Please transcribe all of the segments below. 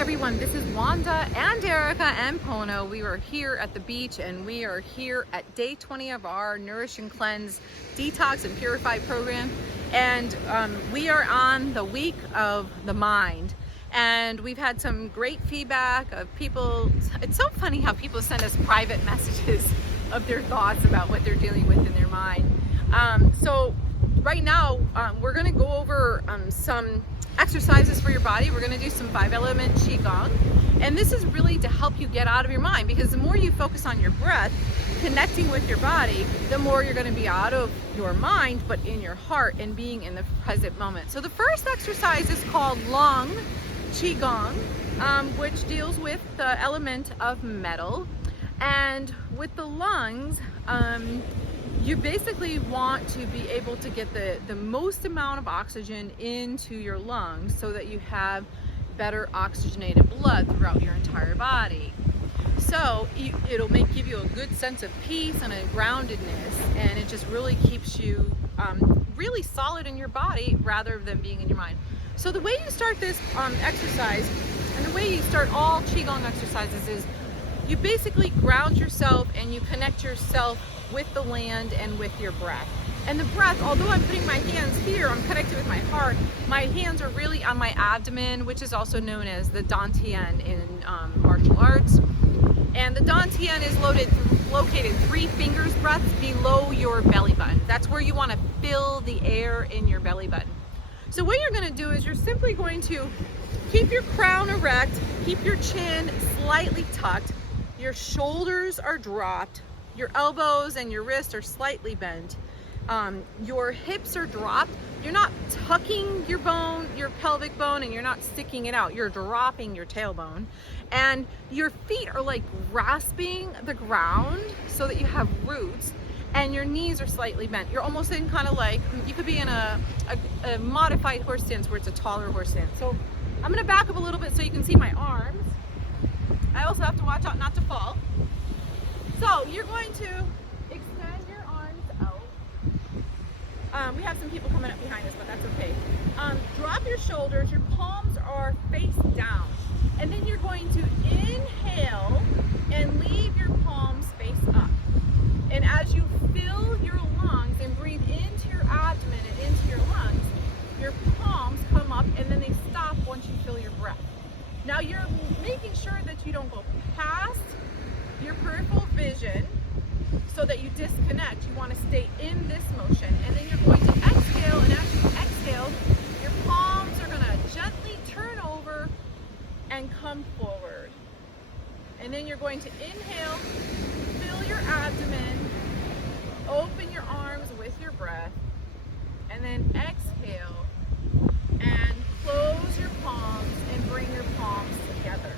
everyone, this is Wanda and Erica and Pono. We are here at the beach and we are here at day 20 of our Nourish and Cleanse Detox and Purify program. And we are on the week of the mind. And we've had some great feedback of people. It's so funny how people send us private messages of their thoughts about what they're dealing with in their mind. So right now, we're gonna go over some exercises for your body. We're going to do some 5-element Qigong, and this is really to help you get out of your mind, because the more you focus on your breath, connecting with your body, the more you're going to be out of your mind but in your heart and being in the present moment. So the first exercise is called Long Qigong, which deals with the element of metal. And with the lungs, you basically want to be able to get the most amount of oxygen into your lungs so that you have better oxygenated blood throughout your entire body. So it'll give you a good sense of peace and a groundedness, and it just really keeps you really solid in your body rather than being in your mind. So the way you start this exercise, and the way you start all Qigong exercises, is you basically ground yourself and you connect yourself with the land and with your breath. And the breath, although I'm putting my hands here, I'm connected with my heart, my hands are really on my abdomen, which is also known as the dantian in martial arts. And the dantian is located 3 fingers breadth below your belly button. That's where you want to fill the air in your belly button. So what you're going to do is you're simply going to keep your crown erect, keep your chin slightly tucked, your shoulders are dropped, your elbows and your wrists are slightly bent, your hips are dropped. You're not tucking your bone, your pelvic bone, and you're not sticking it out. You're dropping your tailbone, and your feet are like grasping the ground so that you have roots, and your knees are slightly bent. You're almost in kind of like, you could be in a modified horse stance where it's a taller horse stance. So I'm gonna back up a little bit so you can see my arms. I also have to watch out not to fall. So you're going to extend your arms out. We have some people coming up behind us, but that's okay. Drop your shoulders, your palms are face down. And then you're going to inhale and leave your palms face up. And as you fill your lungs and breathe into your abdomen and into your lungs, your palms come up and then they stop once you fill your breath. Now you're making sure that you don't go past your peripheral vision so that you disconnect. You want to stay in this motion, and then you're going to exhale, and as you exhale, your palms are going to gently turn over and come forward. And then you're going to inhale, fill your abdomen, open your arms with your breath, and then exhale and close your palms and bring your palms together.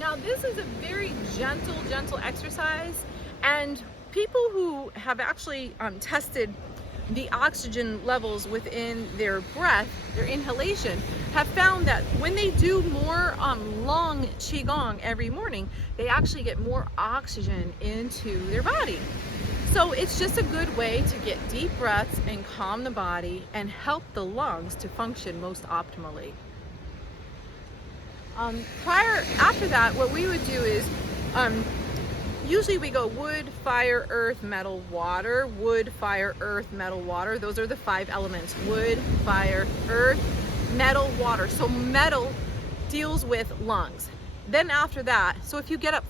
Now this is a very gentle exercise, and people who have actually tested the oxygen levels within their breath, their inhalation, have found that when they do more long Qigong every morning, they actually get more oxygen into their body. So it's just a good way to get deep breaths and calm the body and help the lungs to function most optimally. After that, what we would do is, usually we go wood, fire, earth, metal, water. Wood, fire, earth, metal, water. Those are the 5 elements. Wood, fire, earth, metal, water. So metal deals with lungs. Then after that, so if you get up,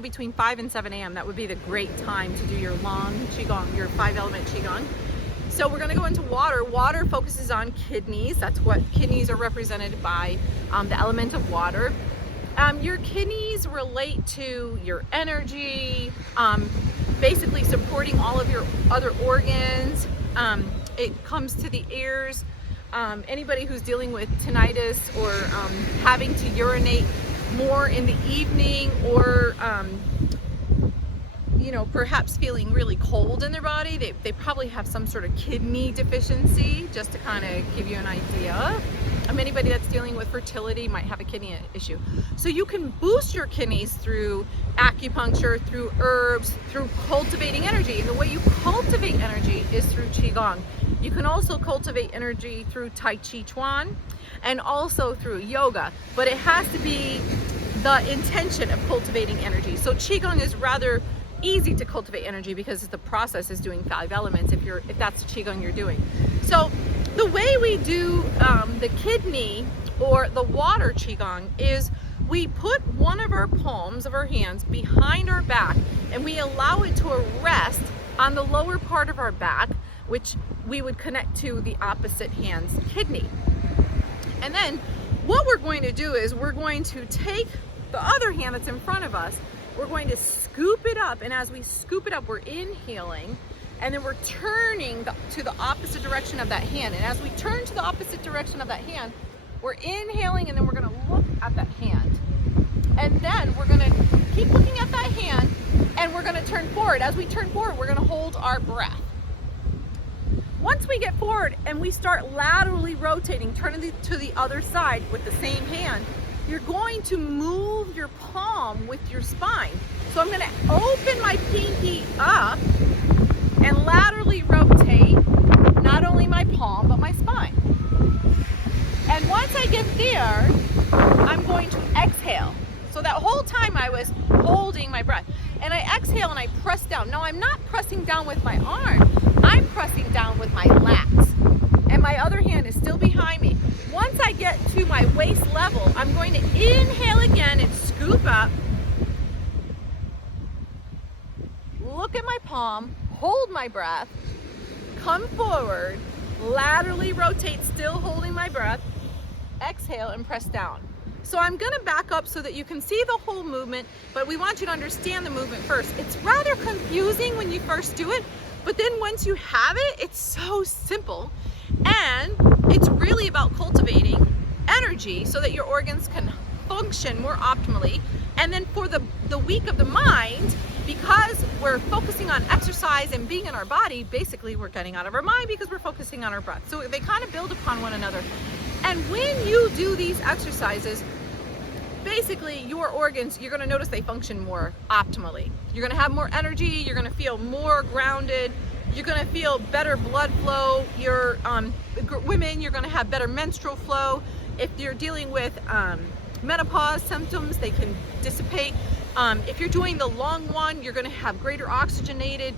between 5 and 7 a.m., that would be the great time to do your long Qigong, your 5-element Qigong. So we're gonna go into water. Water focuses on kidneys. That's what kidneys are represented by, the element of water. Your kidneys relate to your energy, basically supporting all of your other organs. It comes to the ears. Anybody who's dealing with tinnitus or having to urinate more in the evening, or perhaps feeling really cold in their body, they probably have some sort of kidney deficiency, just to kind of give you an idea. Anybody that's dealing with fertility might have a kidney issue. So you can boost your kidneys through acupuncture, through herbs, through cultivating energy. And the way you cultivate energy is through Qigong. You can also cultivate energy through Tai Chi Chuan and also through yoga, but it has to be the intention of cultivating energy. So Qigong is rather easy to cultivate energy because the process is doing 5 elements if that's the Qigong you're doing. So the way we do the kidney or the water Qigong is we put one of our palms of our hands behind our back and we allow it to rest on the lower part of our back, which we would connect to the opposite hand's kidney. And then what we're going to do is we're going to take the other hand that's in front of us, we're going to scoop it up, and as we scoop it up, we're inhaling, and then we're turning to the opposite direction of that hand. And as we turn to the opposite direction of that hand, we're inhaling, and then we're gonna look at that hand. And then we're gonna keep looking at that hand, and we're gonna turn forward. As we turn forward, we're gonna hold our breath. Once we get forward and we start laterally rotating, turning to the other side with the same hand, you're going to move your palm with your spine. So I'm gonna open my pinky up and laterally rotate not only my palm, but my spine. And once I get there, I'm going to exhale. So that whole time I was holding my breath. And I exhale and I press down. No, I'm not pressing down with my arm. I'm pressing down with my lats. And my other hand is still behind me. Once I get to my waist level, I'm going to inhale again and scoop up. Look at my palm, hold my breath, come forward, laterally rotate, still holding my breath, exhale and press down. So I'm gonna back up so that you can see the whole movement, but we want you to understand the movement first. It's rather confusing when you first do it, but then once you have it, it's so simple. And it's really about cultivating energy so that your organs can function more optimally. And then for the week of the mind, because we're focusing on exercise and being in our body, basically we're getting out of our mind because we're focusing on our breath. So they kind of build upon one another. And when you do these exercises, basically your organs, you're gonna notice they function more optimally. You're gonna have more energy, you're gonna feel more grounded, you're gonna feel better blood flow. You're women, you're gonna have better menstrual flow. If you're dealing with menopause symptoms, they can dissipate. If you're doing the long one, you're gonna have greater oxygenated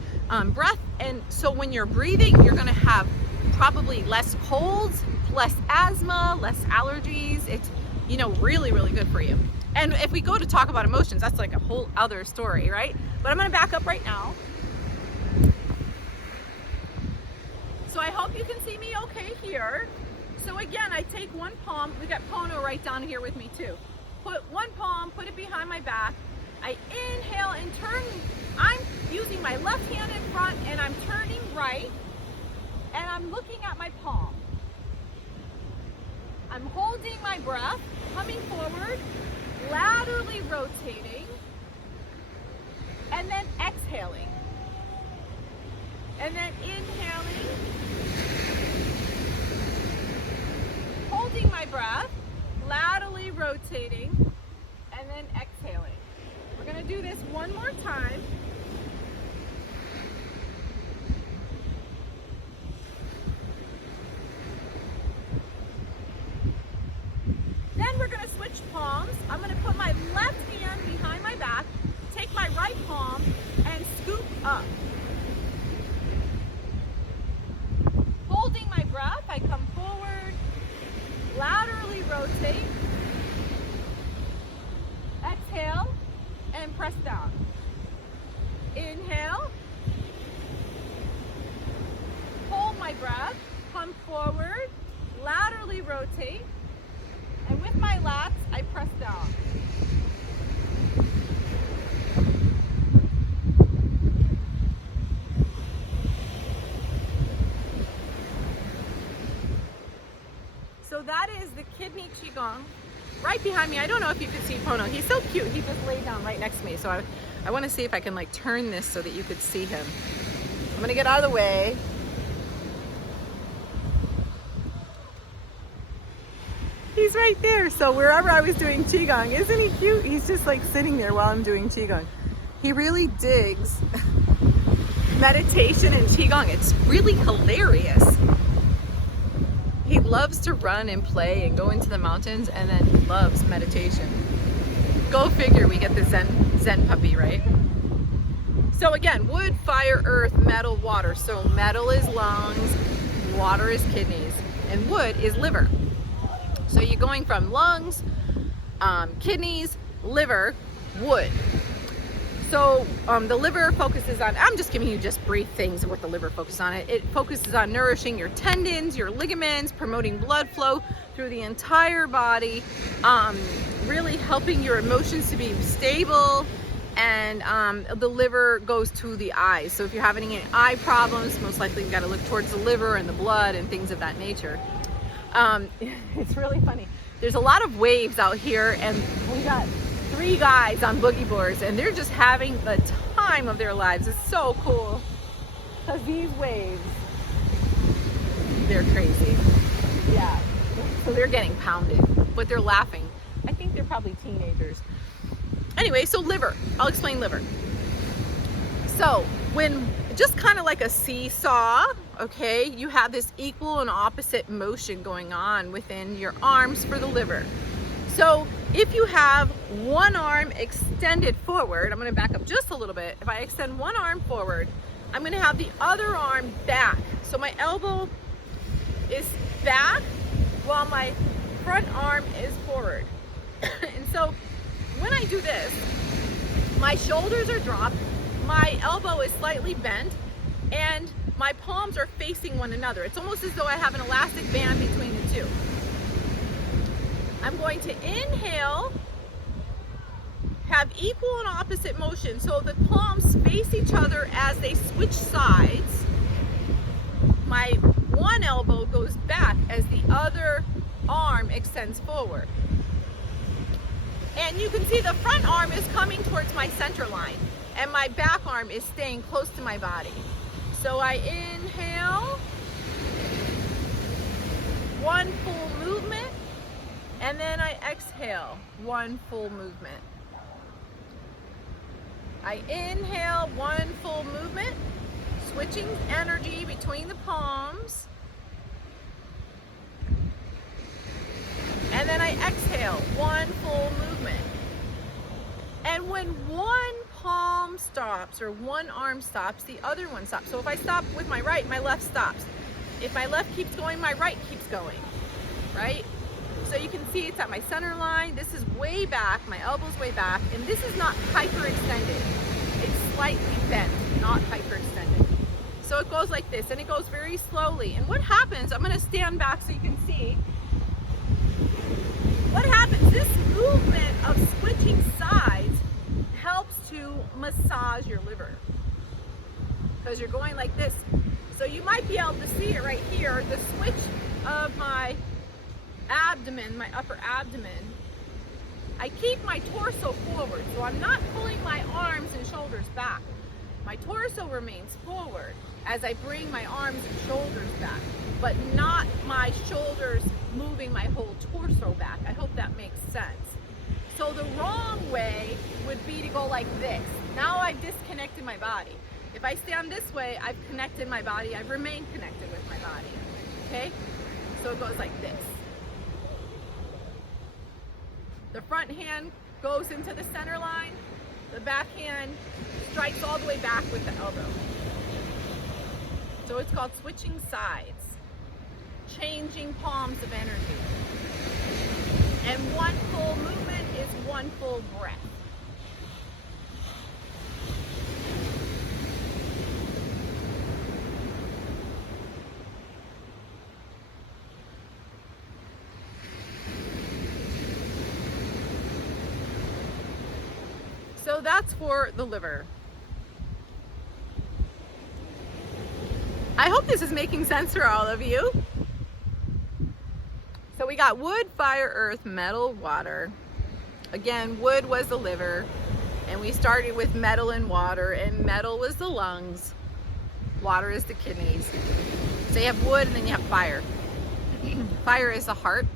breath. And so when you're breathing, you're gonna have probably less colds, less asthma, less allergies. It's, you know, really, really good for you. And if we go to talk about emotions, that's like a whole other story, right? But I'm gonna back up right now. So I hope you can see me okay here. So again, I take one palm, we got Pono right down here with me too. Put one palm, put it behind my back. I inhale and turn, I'm using my left hand in front and I'm turning right and I'm looking at my palm. I'm holding my breath, coming forward, laterally rotating, and then exhaling. And then inhaling, holding my breath, laterally rotating, and then exhaling. We're gonna do this one more time. Then we're gonna switch palms. I'm gonna put my left hand behind my back, take my right palm, and scoop up. Holding my breath, I come forward, laterally rotate, exhale, and press down. Inhale, hold my breath, come forward, laterally rotate, and with my lats, I press down. So that is the kidney Qigong. Right behind me, I don't know if you can see Pono. He's so cute. He just laid down right next to me. So I want to see if I can like turn this so that you could see him. I'm gonna get out of the way. He's right there. So wherever I was doing Qigong, isn't he cute? He's just like sitting there while I'm doing Qigong. He really digs meditation and Qigong. It's really hilarious. He loves to run and play and go into the mountains, and then loves meditation. Go figure, we get the Zen puppy, right? So again, wood, fire, earth, metal, water. So metal is lungs, water is kidneys, and wood is liver. So you're going from lungs, kidneys, liver, wood. So the liver focuses on, I'm just giving you just brief things of what the liver focuses on. It focuses on nourishing your tendons, your ligaments, promoting blood flow through the entire body, really helping your emotions to be stable. And the liver goes to the eyes. So if you're having any eye problems, most likely you've got to look towards the liver and the blood and things of that nature. It's really funny. There's a lot of waves out here, and we got 3 guys on boogie boards, and they're just having the time of their lives. It's so cool, because these waves, they're crazy. Yeah, so they're getting pounded, but they're laughing. I think they're probably teenagers. Anyway, so liver, I'll explain liver. So when, just kind of like a seesaw, okay, you have this equal and opposite motion going on within your arms for the liver. So if you have one arm extended forward, I'm going to back up just a little bit. If I extend one arm forward, I'm going to have the other arm back. So my elbow is back while my front arm is forward. And so when I do this, my shoulders are dropped, my elbow is slightly bent, and my palms are facing one another. It's almost as though I have an elastic band between the two. I'm going to inhale, have equal and opposite motion, so the palms face each other as they switch sides. My one elbow goes back as the other arm extends forward. And you can see the front arm is coming towards my center line, and my back arm is staying close to my body. So I inhale, one full movement, and then I exhale, one full movement. I inhale, one full movement, switching energy between the palms. And then I exhale, one full movement. And when one palm stops or one arm stops, the other one stops. So if I stop with my right, my left stops. If my left keeps going, my right keeps going, right? So you can see it's at my center line. This is way back, my elbow's way back, and this is not hyperextended. It's slightly bent, not hyperextended. So it goes like this, and it goes very slowly. And what happens, I'm gonna stand back so you can see. What happens, this movement of switching sides helps to massage your liver, because you're going like this. So you might be able to see it right here, the switch of my abdomen, my upper abdomen. I keep my torso forward, so I'm not pulling my arms and shoulders back. My torso remains forward as I bring my arms and shoulders back, but not my shoulders moving my whole torso back. I hope that makes sense. So the wrong way would be to go like this. Now I've disconnected my body. If I stand this way, I've connected my body. I've remained connected with my body, okay? So it goes like this. The front hand goes into the center line. The back hand strikes all the way back with the elbow. So it's called switching sides, changing palms of energy. And one full movement is one full breath. So that's for the liver. I hope this is making sense for all of you. So we got wood, fire, earth, metal, water. Again, wood was the liver, and we started with metal and water, and metal was the lungs, water is the kidneys. So you have wood and then you have fire. Fire is the heart,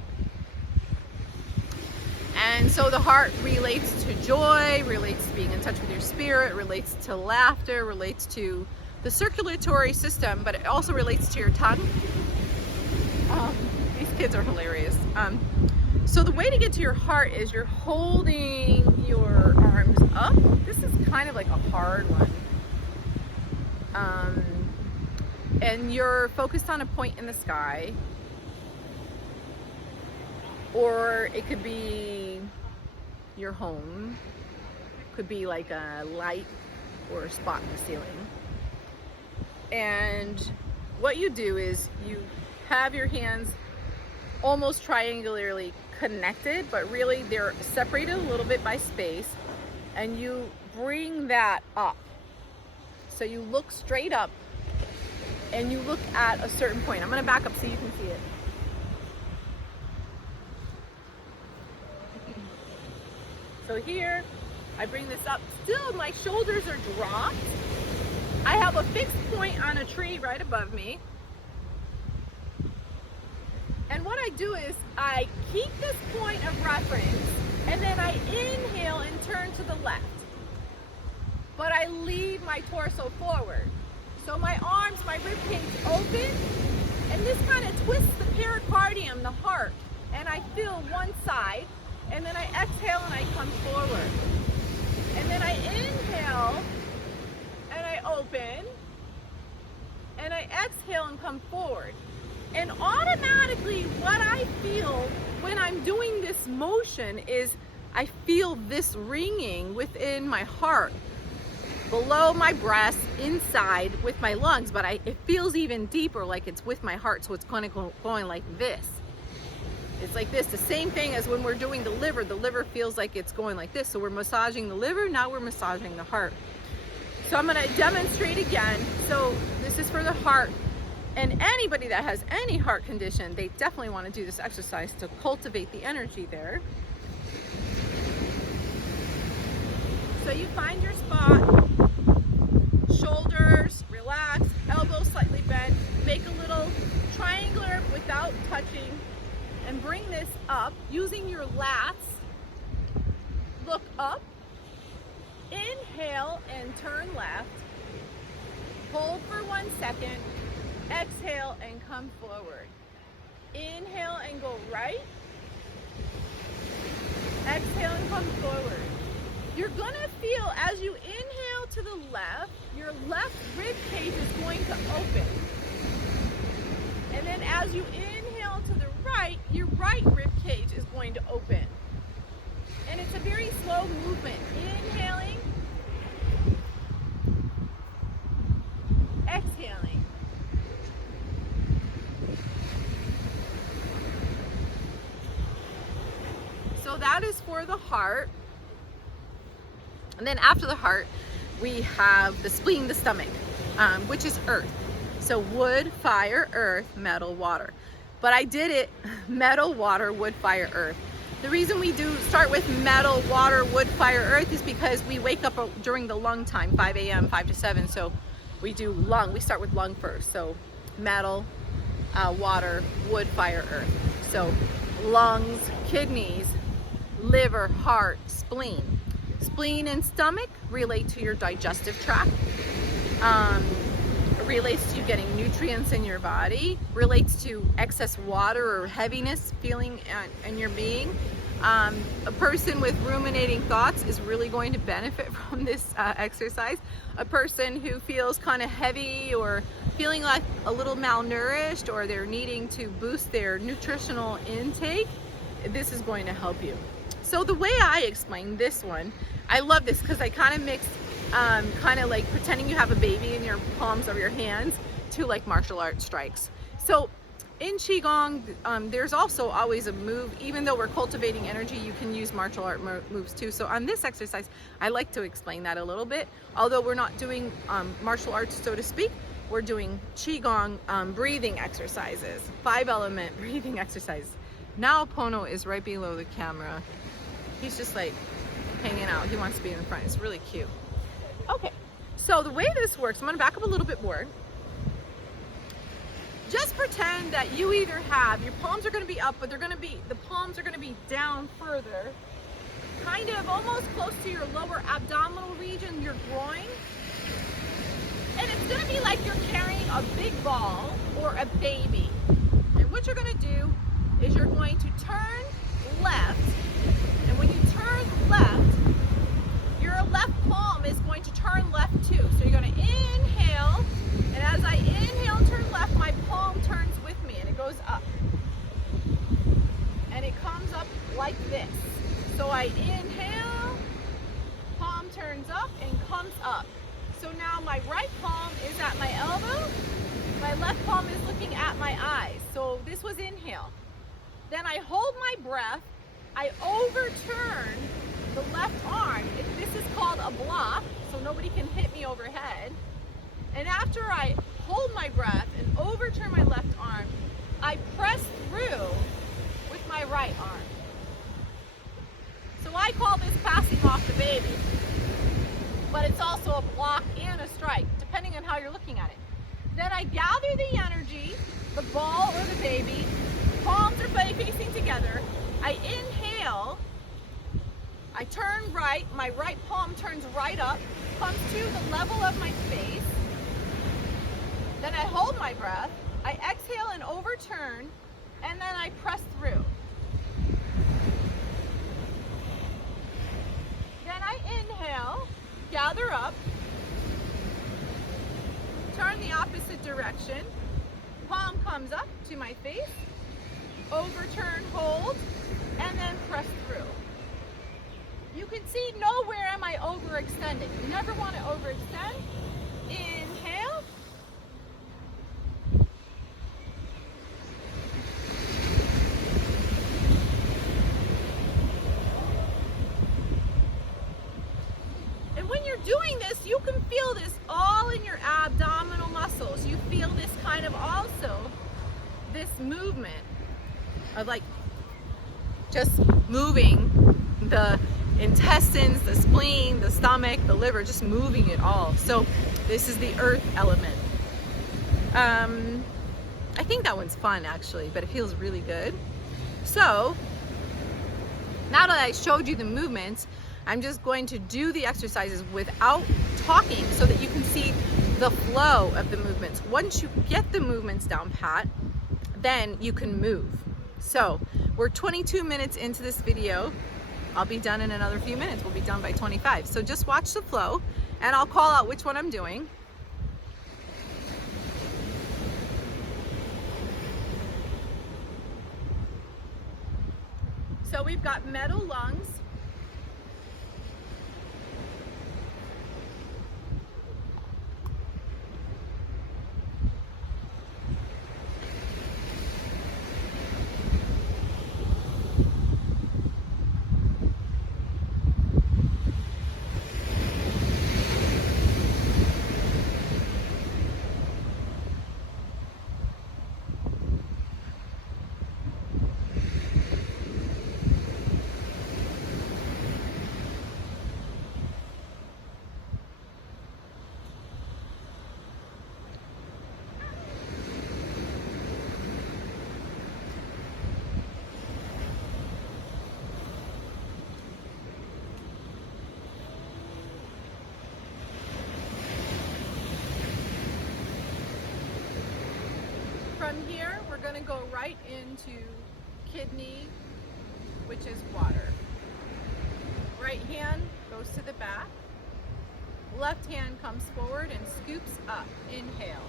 And so the heart relates to joy, relates to being in touch with your spirit, relates to laughter, relates to the circulatory system, but it also relates to your tongue. These kids are hilarious. So the way to get to your heart is you're holding your arms up. This is kind of like a hard one. And you're focused on a point in the sky. Or it could be your home. Could be like a light or a spot in the ceiling. And what you do is you have your hands almost triangularly connected, but really they're separated a little bit by space, and you bring that up. So you look straight up and you look at a certain point. I'm going to back up so you can see it. So here, I bring this up. Still, my shoulders are dropped. I have a fixed point on a tree right above me. And what I do is I keep this point of reference, and then I inhale and turn to the left. But I leave my torso forward. So my arms, my ribcage open, and this kind of twists the pericardium, the heart, and I feel one side, and then I exhale and I come forward. And then I inhale and I open, and I exhale and come forward. And automatically what I feel when I'm doing this motion is I feel this ringing within my heart, below my breast, inside with my lungs, but it feels even deeper, like it's with my heart, so it's kind of going like this. It's like this, the same thing as when we're doing the liver. The liver feels like it's going like this. So we're massaging the liver, now we're massaging the heart. So I'm gonna demonstrate again. So this is for the heart. And anybody that has any heart condition, they definitely want to do this exercise to cultivate the energy there. So you find your spot, shoulders relax, elbows slightly bent, make a little triangular without touching, and bring this up using your lats. Look up, inhale and turn left, hold for 1 second, exhale and come forward. Inhale and go right, exhale and come forward. You're gonna feel as you inhale to the left, your left rib cage is going to open. And then as you inhale to the right, your right rib cage is going to open. And it's a very slow movement. Inhaling, exhaling. So that is for the heart. And then after the heart, we have the spleen, the stomach, which is earth. So wood, fire, earth, metal, water. But I did it metal, water, wood, fire, earth. The reason we do start with metal, water, wood, fire, earth is because we wake up during the lung time, 5 a.m., 5 to 7. So we do lung, we start with lung first. So metal, water, wood, fire, earth. So lungs, kidneys, liver, heart, spleen. Spleen and stomach relate to your digestive tract. Relates to you getting nutrients in your body, relates to excess water or heaviness feeling in your being. A person with ruminating thoughts is really going to benefit from this exercise. A person who feels kind of heavy or feeling like a little malnourished, or they're needing to boost their nutritional intake, this is going to help you. So the way I explain this one, I love this because I kind of mixed kind of like pretending you have a baby in your palms of your hands to like martial arts strikes. So in Qigong, there's also always a move. Even though we're cultivating energy, you can use martial art moves too. So on this exercise, I like to explain that a little bit. Although we're not doing martial arts, so to speak, we're doing Qigong breathing exercises, 5-element breathing exercises. Now Pono is right below the camera. He's just like hanging out. He wants to be in the front. It's really cute. Okay, so the way this works, I'm gonna back up a little bit more. Just pretend that you either have, your palms are gonna be up, but the palms are gonna be down further, kind of almost close to your lower abdominal region, your groin. And it's gonna be like you're carrying a big ball or a baby. And what you're gonna do is you're going to turn left. And when you turn left, your left palm is going to turn left too. So you're gonna inhale, and as I inhale and turn left, my palm turns with me and it goes up. And it comes up like this. So I inhale, palm turns up and comes up. So now my right palm is at my elbow, my left palm is looking at my eyes. So this was inhale. Then I hold my breath, I overturn the left arm. This is called a block, so nobody can hit me overhead. And after I hold my breath and overturn my left arm, I press through with my right arm. So I call this passing off the baby, but it's also a block and a strike, depending on how you're looking at it. Then I gather the energy, the ball or the baby, palms are facing together. I inhale, I turn right, my right palm turns right up, comes to the level of my face. Then I hold my breath, I exhale and overturn, and then I press through. Then I inhale, gather up, turn the opposite direction, palm comes up to my face, overturn, hold, and then press through. You can see nowhere am I overextending. You never want to overextend. Inhale. And when you're doing this, you can feel this all in your abdominal muscles. You feel this kind of also, this movement of like just moving the intestines, the spleen, the stomach, the liver, just moving it all. So this is the earth element. I think that one's fun actually, but it feels really good. So now that I showed you the movements, I'm just going to do the exercises without talking so that you can see the flow of the movements. Once you get the movements down pat, then you can move. So we're 22 minutes into this video. I'll be done in another few minutes. We'll be done by 25. So just watch the flow and I'll call out which one I'm doing. So we've got metal lungs. From here, we're going to go right into kidney, which is water. Right hand goes to the back. Left hand comes forward and scoops up. Inhale.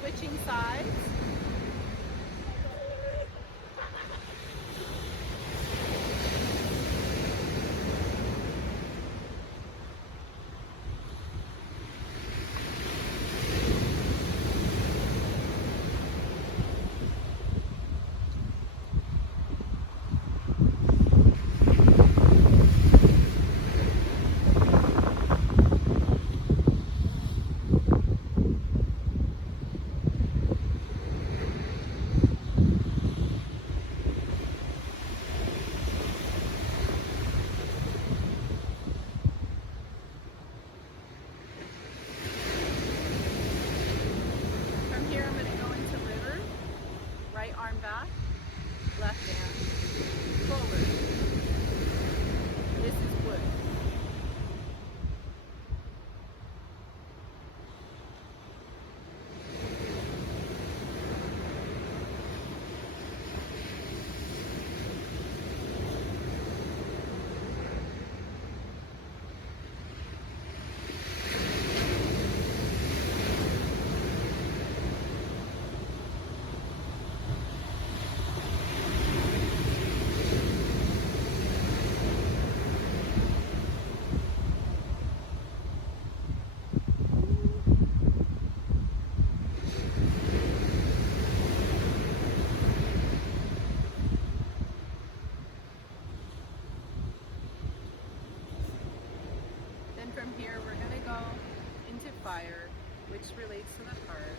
Switching sides. go into fire, which relates to the heart.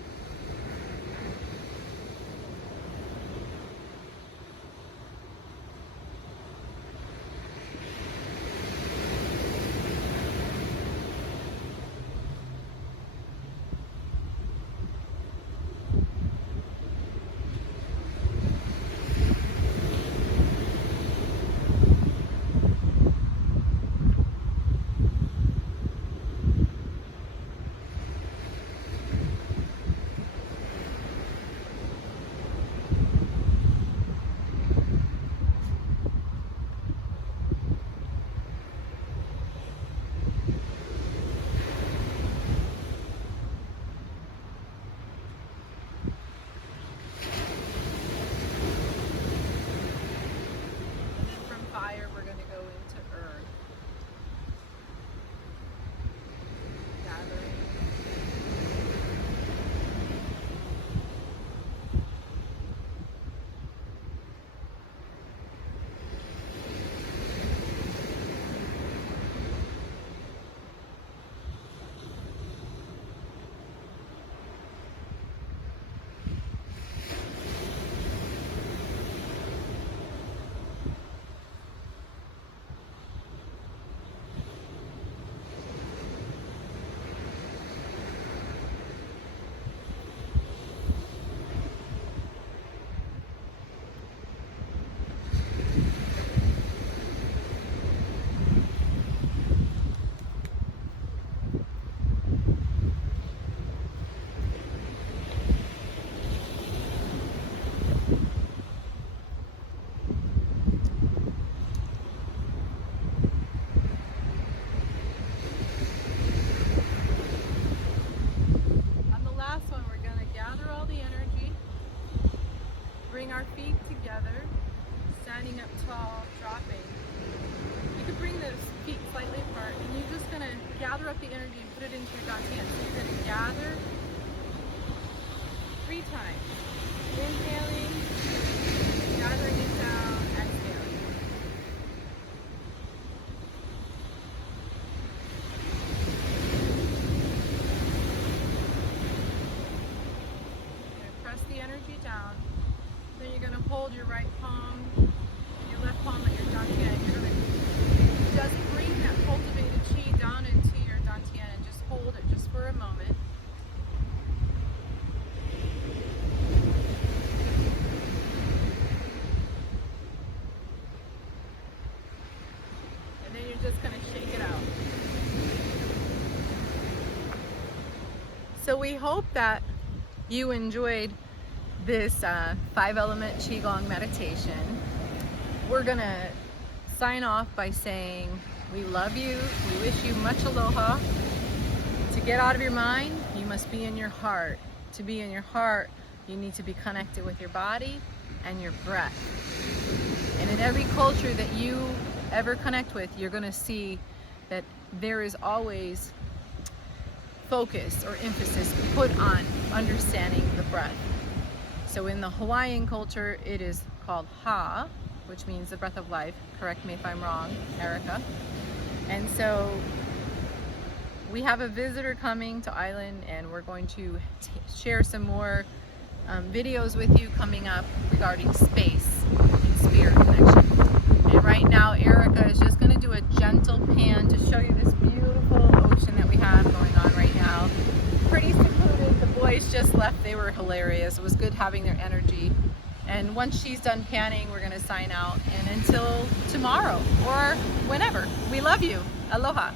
Fire, we're going to go into earth. Gathering. Bring our feet together, standing up tall, dropping. You could bring the feet slightly apart, and you're just going to gather up the energy and put it into your dantian. So you're going to gather 3 times. Inhaling, gathering it down, exhaling. You're going to press the energy down. Then you're going to hold your right palm and your left palm at your dantian. You're going to just bring that cultivated chi down into your dantian and just hold it just for a moment. And then you're just going to shake it out. So we hope that you enjoyed this 5-element Qigong meditation. We're gonna sign off by saying we love you, we wish you much aloha. To get out of your mind, you must be in your heart. To be in your heart, you need to be connected with your body and your breath. And in every culture that you ever connect with, you're gonna see that there is always focus or emphasis put on understanding the breath. So in the Hawaiian culture, it is called Ha, which means the breath of life. Correct me if I'm wrong, Erica. And so we have a visitor coming to Island, and we're going to share some more videos with you coming up regarding space and spirit connection. And right now, Erica is just going to do a gentle pan to show you this beautiful ocean that we have going on right now. Pretty secluded. The boys just left. They were hilarious. It was good having their energy. And once she's done panning, we're going to sign out. And until tomorrow or whenever, we love you. Aloha.